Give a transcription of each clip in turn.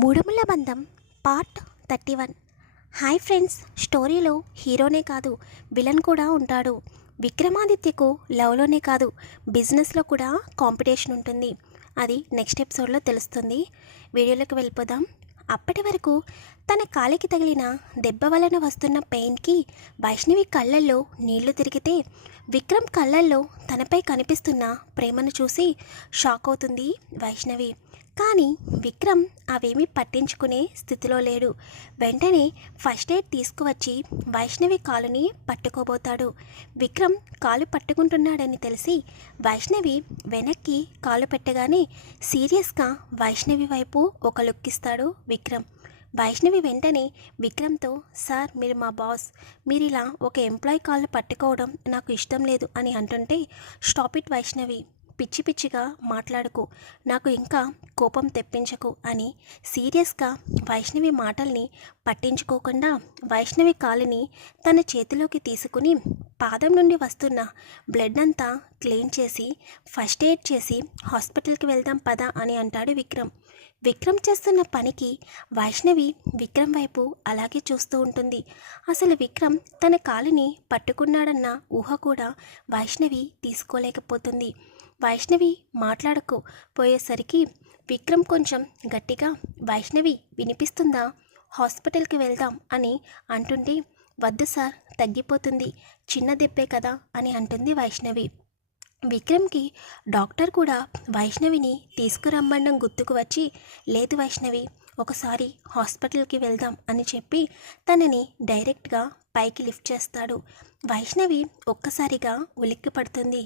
మూడుముళ్ళ బంధం part 31. Hi friends, స్టోరీలో హీరోనే కాదు విలన్ కూడా ఉంటాడు. విక్రమాదిత్యకు లవ్లోనే కాదు బిజినెస్లో కూడా కాంపిటీషన్ ఉంటుంది. అది నెక్స్ట్ ఎపిసోడ్లో తెలుస్తుంది. వీడియోలోకి వెళ్ళిపోదాం. అప్పటి వరకు తన కాలికి తగిలిన దెబ్బ వలన వస్తున్న పెయిన్కి వైష్ణవి కళ్ళల్లో నీళ్లు తిరిగితే విక్రమ్ కళ్ళల్లో తనపై కనిపిస్తున్న ప్రేమను చూసి షాక్ అవుతుంది వైష్ణవి. కానీ విక్రమ్ అవేమీ పట్టించుకునే స్థితిలో లేడు. వెంటనే ఫస్ట్ ఎయిడ్ తీసుకువచ్చి వైష్ణవి కాలుని పట్టుకోబోతాడు. విక్రమ్ కాలు పట్టుకుంటున్నాడని తెలిసి వైష్ణవి వెనక్కి కాలు పెట్టగానే సీరియస్గా వైష్ణవి వైపు ఒక లుక్ ఇస్తాడు విక్రమ్. వైష్ణవి వెంటనే విక్రమ్తో, సార్ మీరు మా బాస్, మీరు ఇలా ఒక ఎంప్లాయీ కాళ్ళు పట్టుకోవడం నాకు ఇష్టం లేదు అని అంటుంటే, స్టాప్ ఇట్ వైష్ణవి, పిచ్చి పిచ్చిగా మాట్లాడుకు, నాకు ఇంకా కోపం తెప్పించకు అని సీరియస్గా వైష్ణవి మాటల్ని పట్టించుకోకుండా వైష్ణవి కాలుని తన చేతిలోకి తీసుకుని పాదం నుండి వస్తున్న బ్లడ్ అంతా క్లీన్ చేసి ఫస్ట్ ఎయిడ్ చేసి హాస్పిటల్కి వెళ్దాం పదా అని అంటాడు విక్రమ్. విక్రమ్ చేస్తున్న పనికి వైష్ణవి విక్రమ్ వైపు అలాగే చూస్తూ ఉంటుంది. అసలు విక్రమ్ తన కాలుని పట్టుకున్నాడన్న ఊహ కూడా వైష్ణవి తీసుకోలేకపోతుంది. వైష్ణవి మాట్లాడకపోయేసరికి విక్రమ్ కొంచెం గట్టిగా, వైష్ణవి వినిపిస్తుందా, హాస్పిటల్కి వెళ్దాం అని అంటుంటే, వద్దు సార్ తగ్గిపోతుంది, చిన్న దెబ్బే కదా అని అంటుంది వైష్ణవి. విక్రమ్కి డాక్టర్ కూడా వైష్ణవిని తీసుకురమ్మడం గుర్తుకు వచ్చి, లేదు వైష్ణవి, ఒకసారి హాస్పిటల్కి వెళ్దాం అని చెప్పి తనని డైరెక్ట్గా పైకి లిఫ్ట్ చేస్తాడు. వైష్ణవి ఒక్కసారిగా ఉలిక్కి పడుతుంది.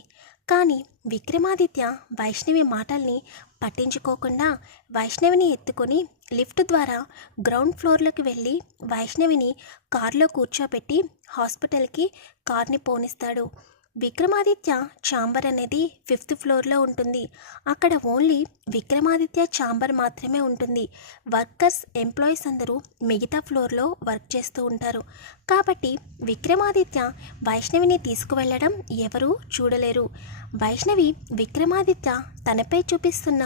కానీ విక్రమాదిత్య వైష్ణవి మాటల్ని పట్టించుకోకుండా వైష్ణవిని ఎత్తుకొని లిఫ్ట్ ద్వారా గ్రౌండ్ ఫ్లోర్లోకి వెళ్ళి వైష్ణవిని కారులో కూర్చోబెట్టి హాస్పిటల్కి కార్ని పోనిస్తాడు. విక్రమాదిత్య ఛాంబర్ అనేది 5th ఫ్లోర్లో ఉంటుంది. అక్కడ ఓన్లీ విక్రమాదిత్య ఛాంబర్ మాత్రమే ఉంటుంది. వర్కర్స్, ఎంప్లాయీస్ అందరూ మిగతా ఫ్లోర్లో వర్క్ చేస్తూ ఉంటారు. కాబట్టి విక్రమాదిత్య వైష్ణవిని తీసుకువెళ్ళడం ఎవరూ చూడలేరు. వైష్ణవి విక్రమాదిత్య తనపై చూపిస్తున్న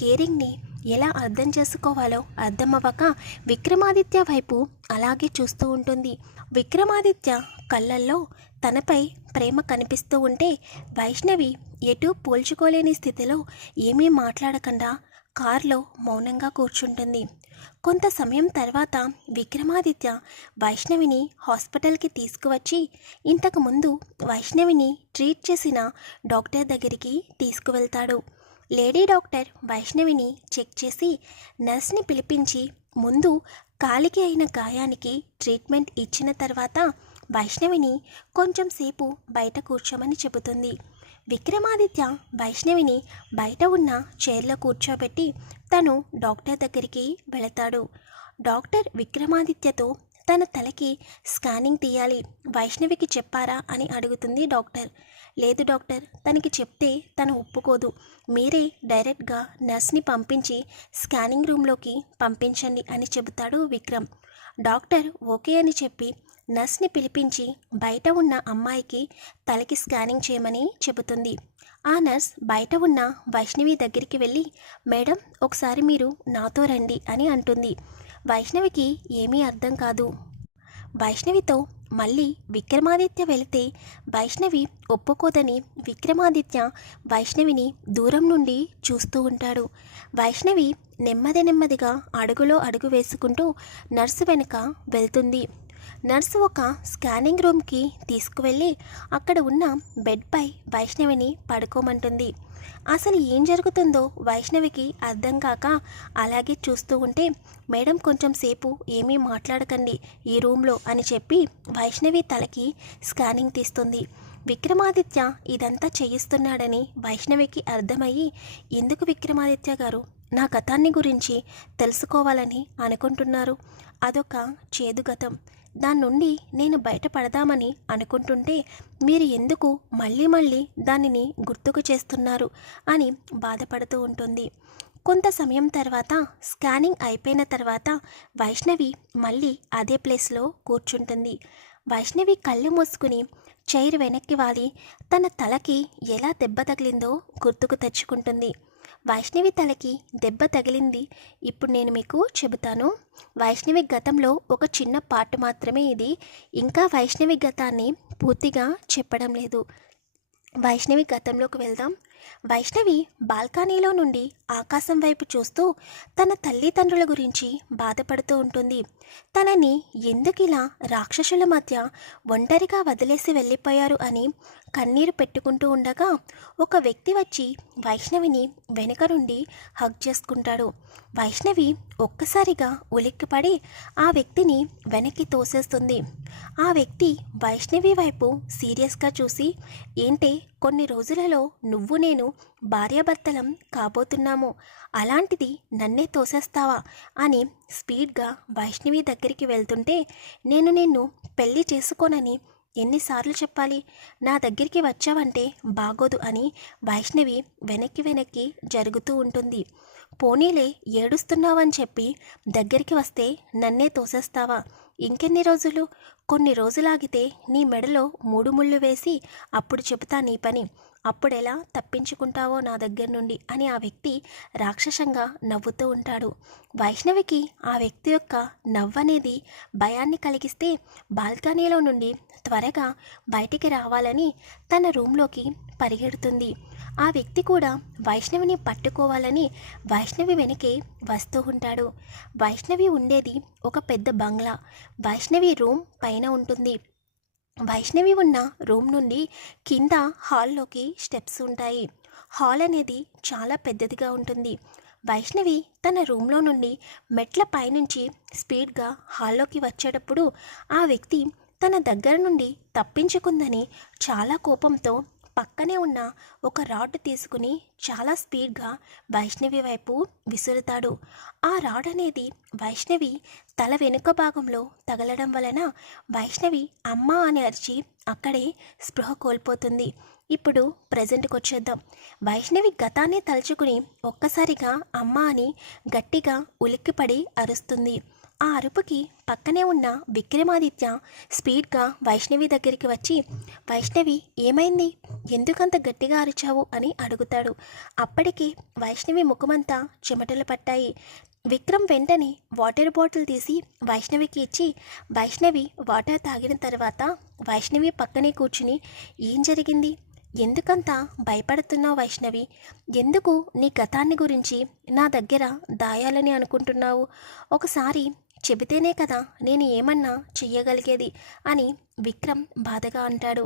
కేరింగ్ని ఎలా అర్థం చేసుకోవాలో అర్థమవ్వక విక్రమాదిత్య వైపు అలాగే చూస్తూ ఉంటుంది. విక్రమాదిత్య కళ్ళల్లో తనపై ప్రేమ కనిపిస్తూ ఉంటే వైష్ణవి ఎటూ పోల్చుకోలేని స్థితిలో ఏమీ మాట్లాడకుండా కారులో మౌనంగా కూర్చుంటుంది. కొంత సమయం తర్వాత విక్రమాదిత్య వైష్ణవిని హాస్పిటల్కి తీసుకువచ్చి ఇంతకుముందు వైష్ణవిని ట్రీట్ చేసిన డాక్టర్ దగ్గరికి తీసుకువెళ్తాడు. లేడీ డాక్టర్ వైష్ణవిని చెక్ చేసి నర్స్ని పిలిపించి ముందు కాలికి అయిన గాయానికి ట్రీట్మెంట్ ఇచ్చిన తర్వాత వైష్ణవిని కొంచెం సేపు బయట కూర్చోమని చెబుతుంది. విక్రమాదిత్య వైష్ణవిని బయట ఉన్న చైర్లో కూర్చోబెట్టి తను డాక్టర్ దగ్గరికి వెళతాడు. డాక్టర్ విక్రమాదిత్యతో తన తలకి స్కానింగ్ తీయాలి, వైష్ణవికి చెప్పారా అని అడుగుతుంది డాక్టర్. లేదు డాక్టర్, తనకి చెప్తే తను ఒప్పుకోదు, మీరే డైరెక్ట్గా నర్స్ని పంపించి స్కానింగ్ రూమ్లోకి పంపించండి అని చెబుతాడు విక్రమ్. డాక్టర్ ఓకే అని చెప్పి నర్స్ని పిలిపించి బయట ఉన్న అమ్మాయికి తలకి స్కానింగ్ చేయమని చెబుతుంది. ఆ నర్స్ బయట ఉన్న వైష్ణవి దగ్గరికి వెళ్ళి, మేడం ఒకసారి మీరు నాతో రండి అని అంటుంది. వైష్ణవికి ఏమీ అర్థం కాదు. వైష్ణవితో మళ్ళీ విక్రమాదిత్య వెళితే వైష్ణవి ఒప్పుకోదని విక్రమాదిత్య వైష్ణవిని దూరం నుండి చూస్తూ ఉంటాడు. వైష్ణవి నెమ్మదిగా అడుగులో అడుగు వేసుకుంటూ నర్సు వెనుక వెళ్తుంది. నర్సు ఒక స్కానింగ్ రూమ్కి తీసుకువెళ్ళి అక్కడ ఉన్న బెడ్పై వైష్ణవిని పడుకోమంటుంది. అసలు ఏం జరుగుతుందో వైష్ణవికి అర్థం కాక అలాగే చూస్తూ ఉంటే, మేడం కొంచెం సేపు ఏమీ మాట్లాడకండి ఈ రూమ్లో అని చెప్పి వైష్ణవి తలకి స్కానింగ్ తీస్తుంది. విక్రమాదిత్య ఇదంతా చేయిస్తున్నాడని వైష్ణవికి అర్థమయ్యి, ఎందుకు విక్రమాదిత్య గారు నా గతాన్ని గురించి తెలుసుకోవాలని అనుకుంటున్నారు? అదొక చేదు గతం, దాని నుండి నేను బయటపడదామని అనుకుంటుంటే మీరు ఎందుకు మళ్ళీ దానిని గుర్తుకు చేస్తున్నారు అని బాధపడుతూ ఉంటుంది. కొంత సమయం తర్వాత స్కానింగ్ అయిపోయిన తర్వాత వైష్ణవి మళ్ళీ అదే ప్లేస్లో కూర్చుంటుంది. వైష్ణవి కళ్ళు మూసుకుని చైర్ వెనక్కి వాలి తన తలకి ఎలా దెబ్బ తగిలిందో గుర్తుకు తెచ్చుకుంటుంది. వైష్ణవి తలకి దెబ్బ తగిలింది. ఇప్పుడు నేను మీకు చెబుతాను. వైష్ణవి గతంలో ఒక చిన్న పార్ట్ మాత్రమే ఇది. ఇంకా వైష్ణవి గతాన్ని పూర్తిగా చెప్పడం లేదు. వైష్ణవి గతంలోకి వెళ్దాం. వైష్ణవి బాల్కనీలో నుండి ఆకాశం వైపు చూస్తూ తన తల్లిదండ్రుల గురించి బాధపడుతూ ఉంటుంది. తనని ఎందుకిలా రాక్షసుల మధ్య ఒంటరిగా వదిలేసి వెళ్ళిపోయారు అని కన్నీరు పెట్టుకుంటూ ఉండగా ఒక వ్యక్తి వచ్చి వైష్ణవిని వెనుక నుండి హగ్ చేసుకుంటాడు. వైష్ణవి ఒక్కసారిగా ఉలిక్కిపడి ఆ వ్యక్తిని వెనక్కి తోసేస్తుంది. ఆ వ్యక్తి వైష్ణవి వైపు సీరియస్గా చూసి, ఏంటే కొన్ని రోజులలో నువ్వు నేను భార్యాభర్తలం కాబోతున్నాము, అలాంటిది నన్నే తోసేస్తావా అని స్పీడ్గా వైష్ణవి దగ్గరికి వెళ్తుంటే, నేను నిన్ను పెళ్లి చేసుకోనని ఎన్నిసార్లు చెప్పాలి, నా దగ్గరికి వచ్చావంటే బాగోదు అని వైష్ణవి వెనక్కి జరుగుతూ ఉంటుంది. పోనీలే ఏడుస్తున్నావని చెప్పి దగ్గరికి వస్తే నన్నే తోసేస్తావా, ఇంకెన్ని రోజులు, కొన్ని రోజులాగితే నీ మెడలో 3 ముళ్ళు వేసి అప్పుడు చెబుతా నీ పని, అప్పుడెలా తప్పించుకుంటావో నా దగ్గర నుండి అని ఆ వ్యక్తి రాక్షసంగా నవ్వుతూ ఉంటాడు. వైష్ణవికి ఆ వ్యక్తి యొక్క నవ్వనేది భయాన్ని కలిగిస్తే బాల్కనీలో నుండి త్వరగా బయటికి రావాలని తన రూంలోకి పరిగెడుతుంది. ఆ వ్యక్తి కూడా వైష్ణవిని పట్టుకోవాలని వైష్ణవి వెనకే వస్తూ ఉంటాడు. వైష్ణవి ఉండేది ఒక పెద్ద బంగ్లా. వైష్ణవి రూమ్ పైన ఉంటుంది. వైష్ణవి ఉన్న రూమ్ నుండి కింద హాల్లోకి స్టెప్స్ ఉంటాయి. హాల్ అనేది చాలా పెద్దదిగా ఉంటుంది. వైష్ణవి తన రూమ్లో నుండి మెట్ల పైనుంచి స్పీడ్గా హాల్లోకి వచ్చేటప్పుడు ఆ వ్యక్తి తన దగ్గర నుండి తప్పించుకుందని చాలా కోపంతో పక్కనే ఉన్న ఒక రాడ్ తీసుకుని చాలా స్పీడ్గా వైష్ణవి వైపు విసురుతాడు. ఆ రాడ్ అనేది వైష్ణవి తల వెనుక భాగంలో తగలడం వలన వైష్ణవి అమ్మ అని అరిచి అక్కడే స్పృహ కోల్పోతుంది. ఇప్పుడు ప్రజెంట్కి వచ్చేద్దాం. వైష్ణవి గతాన్ని తలుచుకుని ఒక్కసారిగా అమ్మ అని గట్టిగా ఉలిక్కిపడి అరుస్తుంది. ఆ అరుపుకి పక్కనే ఉన్న విక్రమాదిత్య స్పీడ్గా వైష్ణవి దగ్గరికి వచ్చి, వైష్ణవి ఏమైంది, ఎందుకంత గట్టిగా అరిచావు అని అడుగుతాడు. అప్పటికి వైష్ణవి ముఖమంతా చెమటలు పట్టాయి. విక్రమ్ వెంటనే వాటర్ బాటిల్ తీసి వైష్ణవికి ఇచ్చి, వైష్ణవి వాటర్ తాగిన తర్వాత వైష్ణవి పక్కనే కూర్చుని, ఏం జరిగింది, ఎందుకంత భయపడుతున్నావు వైష్ణవి, ఎందుకు నీ గతాన్ని గురించి నా దగ్గర దాయాలని అనుకుంటున్నావు, ఒకసారి చెబితేనే కదా నేను ఏమన్నా చెయ్యగలిగేది అని విక్రమ్ బాధగా అంటాడు.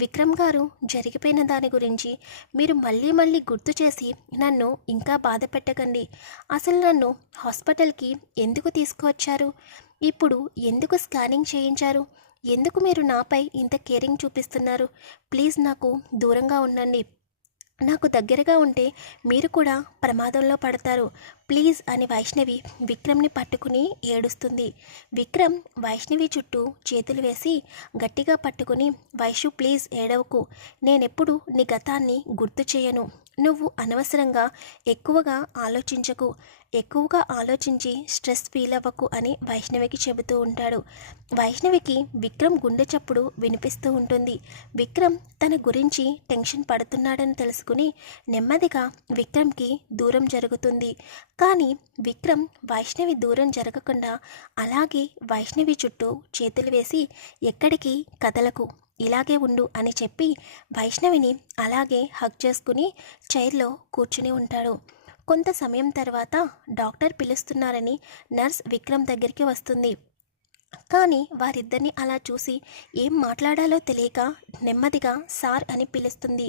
విక్రమ్ గారు, జరిగిపోయిన దాని గురించి మీరు మళ్ళీ గుర్తు చేసి నన్ను ఇంకా బాధ పెట్టకండి. అసలు నన్ను హాస్పిటల్కి ఎందుకు తీసుకువచ్చారు, ఇప్పుడు ఎందుకు స్కానింగ్ చేయించారు, ఎందుకు మీరు నాపై ఇంత కేరింగ్ చూపిస్తున్నారు, ప్లీజ్ నాకు దూరంగా ఉండండి, నాకు దగ్గరగా ఉంటే మీరు కూడా ప్రమాదంలో పడతారు, ప్లీజ్ అని వైష్ణవి విక్రమ్ని పట్టుకుని ఏడుస్తుంది. విక్రమ్ వైష్ణవి చుట్టూ చేతులు వేసి గట్టిగా పట్టుకుని, వైషు ప్లీజ్ ఏడవకు, నేనెప్పుడు నీ గతాన్ని గుర్తు చేయను, నువ్వు అనవసరంగా ఎక్కువగా ఆలోచించకు, ఎక్కువగా ఆలోచించి స్ట్రెస్ ఫీల్ అవ్వకు అని వైష్ణవికి చెబుతూ ఉంటాడు. వైష్ణవికి విక్రమ్ గుండె చప్పుడు వినిపిస్తూ ఉంటుంది. విక్రమ్ తన గురించి టెన్షన్ పడుతున్నాడని తెలుసుకుని నెమ్మదిగా విక్రమ్కి దూరం జరుగుతుంది. కానీ విక్రమ్ వైష్ణవి దూరం జరగకుండా అలాగే వైష్ణవి చుట్టూ చేతులు వేసి, ఎక్కడికి కదలకు, ఇలాగే ఉండు అని చెప్పి వైష్ణవిని అలాగే హగ్ చేసుకుని చైర్లో కూర్చుని ఉంటాడు. కొంత సమయం తర్వాత డాక్టర్ పిలుస్తున్నారని నర్స్ విక్రమ్ దగ్గరికి వస్తుంది. కానీ వారిద్దరిని అలా చూసి ఏం మాట్లాడాలో తెలియక నెమ్మదిగా సార్ అని పిలుస్తుంది.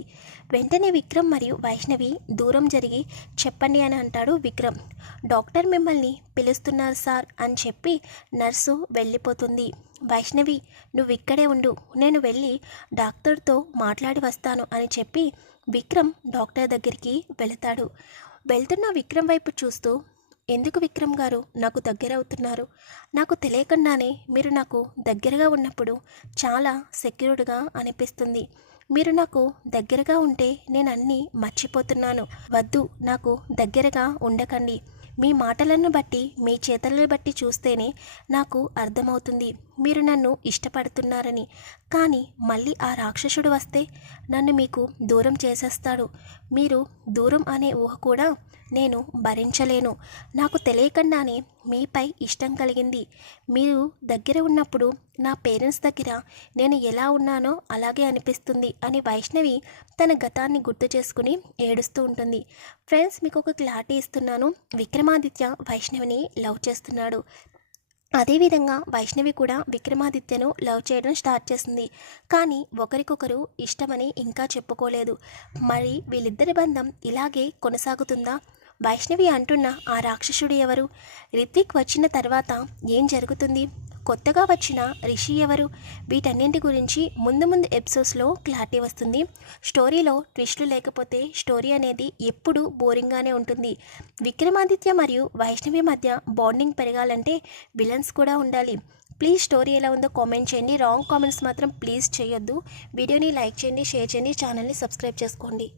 వెంటనే విక్రమ్ మరియు వైష్ణవి దూరం జరిగి, చెప్పండి అని అంటాడు విక్రమ్. డాక్టర్ మిమ్మల్ని పిలుస్తున్నారు సార్ అని చెప్పి నర్సు వెళ్ళిపోతుంది. వైష్ణవి, నువ్వు ఇక్కడే ఉండు, నేను వెళ్ళి డాక్టర్తో మాట్లాడి వస్తాను అని చెప్పి విక్రమ్ డాక్టర్ దగ్గరికి వెళతాడు. వెళ్తున్న విక్రమ్ వైపు చూస్తూ, ఎందుకు విక్రమ్ గారు నాకు దగ్గర అవుతున్నారు, నాకు తెలియకుండానే మీరు నాకు దగ్గరగా ఉన్నప్పుడు చాలా సెక్యూర్డ్గా అనిపిస్తుంది, మీరు నాకు దగ్గరగా ఉంటే నేను అన్నీ మర్చిపోతున్నాను, వద్దు నాకు దగ్గరగా ఉండకండి, మీ మాటలను బట్టి మీ చేతలను బట్టి చూస్తేనే నాకు అర్థమవుతుంది మీరు నన్ను ఇష్టపడుతున్నారని. కానీ మళ్ళీ ఆ రాక్షసుడు వస్తే నన్ను మీకు దూరం చేసేస్తాడు. మీరు దూరం అనే ఊహ కూడా నేను భరించలేను. నాకు తెలియకుండానే మీపై ఇష్టం కలిగింది. మీరు దగ్గర ఉన్నప్పుడు నా పేరెంట్స్ దగ్గర నేను ఎలా ఉన్నానో అలాగే అనిపిస్తుంది అని వైష్ణవి తన గతాన్ని గుర్తు చేసుకుని ఏడుస్తూ ఉంటుంది. ఫ్రెండ్స్, మీకు ఒక క్లారిటీ ఇస్తున్నాను. విక్రమాదిత్య వైష్ణవిని లవ్ చేస్తున్నాడు. అదేవిధంగా వైష్ణవి కూడా విక్రమాదిత్యను లవ్ చేయడం స్టార్ట్ చేసింది. కానీ ఒకరికొకరు ఇష్టమని ఇంకా చెప్పుకోలేదు. మరి వీళ్ళిద్దరి బంధం ఇలాగే కొనసాగుతుందా? వైష్ణవి అంటున్న ఆ రాక్షసుడు ఎవరు? రిత్విక్ వచ్చిన తర్వాత ఏం జరుగుతుంది? కొత్తగా వచ్చిన రిషి ఎవరు? వీటన్నింటి గురించి ముందు ముందు ఎపిసోడ్స్లో క్లారిటీ వస్తుంది. స్టోరీలో ట్విస్టులు లేకపోతే స్టోరీ అనేది ఎప్పుడూ బోరింగ్గానే ఉంటుంది. విక్రమాదిత్య మరియు వైష్ణవి మధ్య బాండింగ్ పెరగాలంటే విలన్స్ కూడా ఉండాలి. ప్లీజ్ స్టోరీ ఎలా ఉందో కామెంట్ చేయండి. రాంగ్ కామెంట్స్ మాత్రం ప్లీజ్ చేయొద్దు. వీడియోని లైక్ చేయండి, షేర్ చేయండి, ఛానల్ని సబ్స్క్రైబ్ చేసుకోండి.